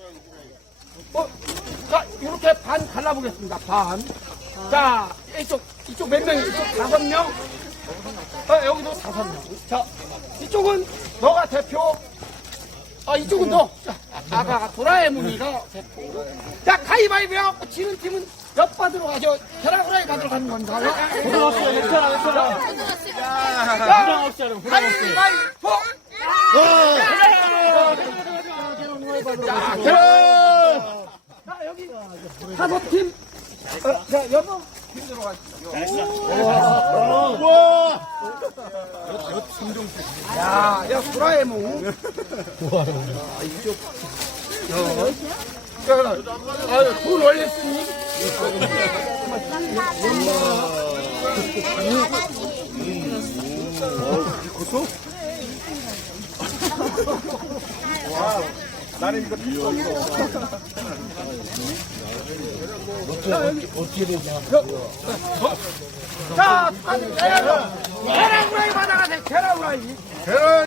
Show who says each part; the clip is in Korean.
Speaker 1: 자, 이렇게 반 갈라보겠습니다. 반. 자, 이쪽 몇 명, 이쪽 5명. 여기도 5명. 자, 이쪽은 너가 대표. 이쪽은 너. 자, 아가 도라에몽이가 대표. 자, 가위바위보 해갖고 지는 팀은 몇 받으러 가죠? 계란후라이 받으러 가는 겁니다.
Speaker 2: 부담 없이 하자. 괜찮아. 부담 없이 하자. 부담 없이.
Speaker 1: 가위바위보! 자, 여기 5팀. 자, 여보. 팀으로 가시죠. 야, 도라에몽. 이쪽. 돈 원래 쓰니?
Speaker 3: 나는 이거
Speaker 2: 어떻게 되냐.
Speaker 1: 자, 계란 후라이 받아가세요. 계란 후라이.